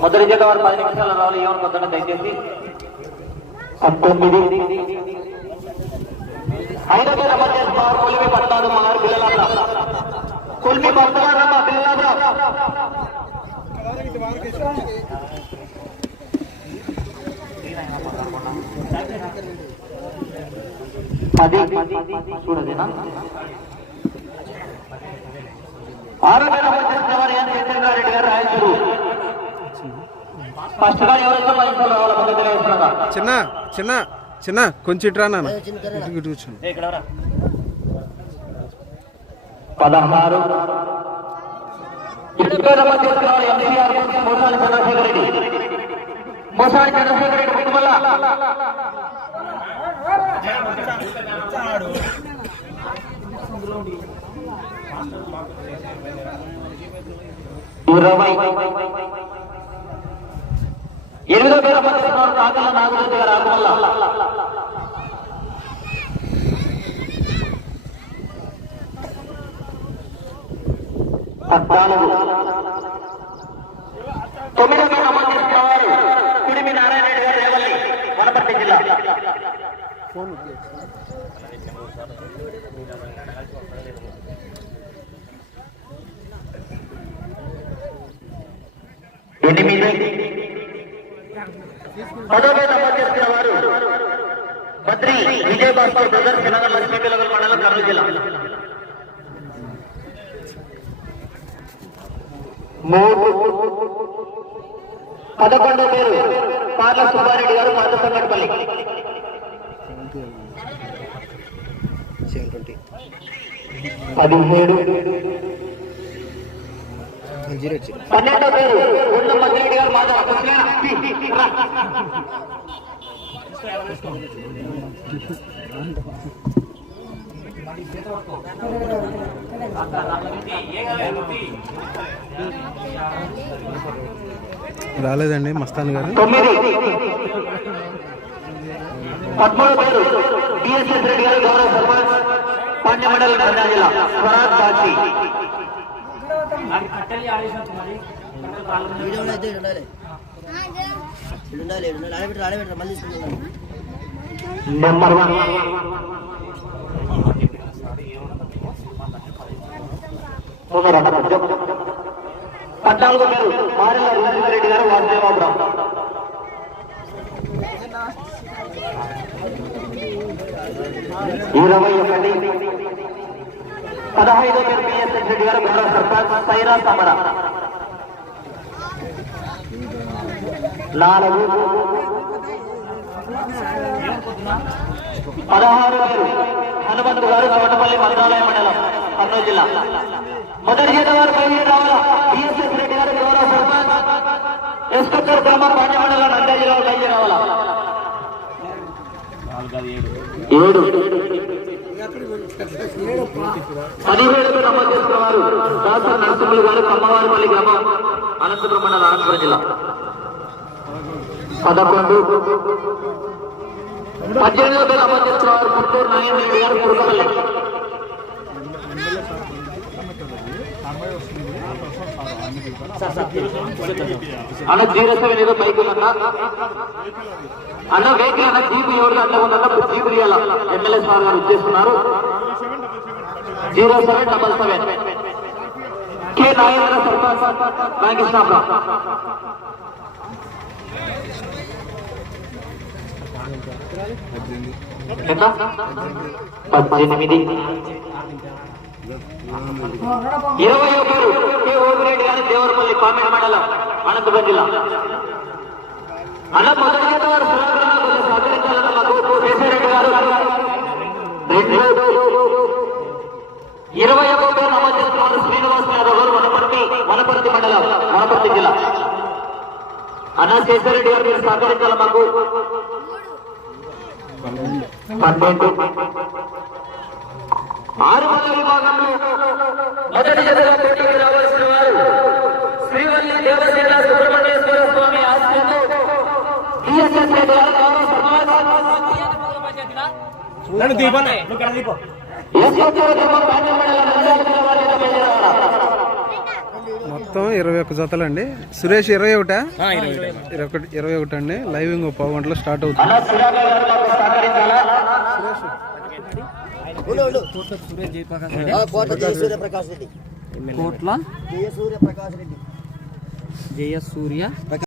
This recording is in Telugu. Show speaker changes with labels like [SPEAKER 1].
[SPEAKER 1] మొదటి జత వారు పది నిమిషాల రావాలి. ఏమనుకుంటున్నా దయచేసి. పంతొమ్మిది. ఐదో జత మధ్య కొలిమి పడతాడు మా పిల్లల కొలిమి కొలిమి మా పిల్లల పది. చూడదేనా ఆరో వారు ఎన్ గారు రాయచూరు ఫస్ట్ ఎవరైతే ముందు
[SPEAKER 2] చిన్న చిన్న చిన్న కొంచెం ఇటు రా నాన్న. ఇటు
[SPEAKER 1] పదహారు. ఎంసీఆర్ చంద్రశేఖర్ రెడ్డి. చంద్రశేఖర్ ఇరవై ఎనిమిదో వేల మంది వస్తున్నారు నాగరెడ్డి గారు ఆరుమల్ల పద్నాలుగు. తొమ్మిదో వేల మంది వారు. కుడిమి నారాయణ రెడ్డి గారు రేవల్లి వనపర్తి జిల్లా. ఎనిమిది పదో వేల మంది వారు బద్రి విజయ్ భాస్కర్ బ్రదర్ జనగర్ లక్ష్మీ పిల్లల మండలం కర్నూలు జిల్లా. మూడు పదకొండో పేరు పార్ల సుబ్బారెడ్డి గారు పాత సంగటిపల్లి. పదిహేడు. పన్నెండో పేరు ఉన్న మధ్యరెడ్డి గారు మాధవ
[SPEAKER 2] రాలేదండి మస్తాన్ గారు.
[SPEAKER 1] పదమూడు పేరు బిఎస్ఎస్ రెడ్డి గారు గౌరవ సర్పంచ్
[SPEAKER 3] ఆడబెట్టరు ఆడబెట్టరు మళ్ళీ తీసుకుంటున్నాను
[SPEAKER 1] నెంబర్ వన్. పద్నాలుగు పేరు మారెల రెడ్డి గారు వాసుదేవరావు ఇరవై ఒకటి. పదహైదు ఎంపీఎస్ బిఎస్ఎస్ రెడ్డి గారు గౌరవ సర్పంచ్ సైరా సమర. నాలుగు పదహారు వేలు హనుమంతు గారు తోటపల్లి మంత్రాలయ మండలం కర్నూలు జిల్లా. మొదటి చేత వారు బయలుదేరి రావాలా. బిఎస్ఎస్ రెడ్డి గారు గౌరవ సర్పంచ్. ఎస్కొత్తూరు గ్రామం పాండ్య మండలం నంద్యాల జిల్లా బయలుదేరి రావాలా. ఏడు. పదిహేడు పేరు అమలు చేస్తున్నవారు దాసర్ నరసింహులు గారు కమ్మవారిపల్లి గ్రామం అనంతపురం మండలం అనంతపురం జిల్లా. పదకొండు. పద్దెనిమిది పేరు అమలు చేస్తున్నవారు పుత్తూరు నారాయణ గారు కురుకపల్లి అన్న జీరో సెవెన్ ఏదో బైక్ ఉందన్న. అన్న వెహికల్ అన్న జీపు ఎవరికి అట్లా ఉందన్న జీపు ఇవ్వాల ఎమ్మెల్యే సార్ గారు ఇచ్చేస్తున్నారు zero seven double seven. K Nagendra sarpanch Ramakrishnapuram ఎంత? పద్దెనిమిది. ఇరవై ఒకరు కే ఓపిరెడ్డి గారు దేవరపల్లి పామేర మండలం అనంతపురం జిల్లా అన్న మొదటి వారు సురేంద్రనాథ్ సహకరించాలన్న మాకు కేసీరెడ్డి గారు ఇరవై ఒక పేరు నమోదు చేస్తున్నారు శ్రీనివాస్ యాదవ్ గారు వనపర్తి వనపర్తి మండలం వనపర్తి జిల్లా అన్న శేషరెడ్డి గారు మీరు సహకరించాలి మాకు పన్నెండు ఆరు వందల విభాగంలో మొదటి జతగా పోటీకి రావాల్సిన వారు శ్రీవల్లి దేవసేన సుబ్రహ్మణ్యేశ్వర స్వామి ఆశ్రయంలో
[SPEAKER 4] దీపం
[SPEAKER 1] వారి
[SPEAKER 2] ఇరవై ఒక్క జతలు అండి సురేష్ ఇరవై ఒకటా? ఇరవై ఒకటి. ఇరవై ఒకటి అండి లైవ్ ఇంకో పావు గంటలో స్టార్ట్ అవుతుంది.
[SPEAKER 1] అన్న సుధాకర్ గారు నాకు సహకరించాలా
[SPEAKER 3] ఉండు, ఉండు.
[SPEAKER 4] సూర్య జయప్రకాష్
[SPEAKER 3] ఆ, కోట జయ సూర్యప్రకాష్ రెడ్డి
[SPEAKER 4] కోట్ల
[SPEAKER 3] జయ సూర్యప్రకాష్ రెడ్డి
[SPEAKER 4] జయ సూర్య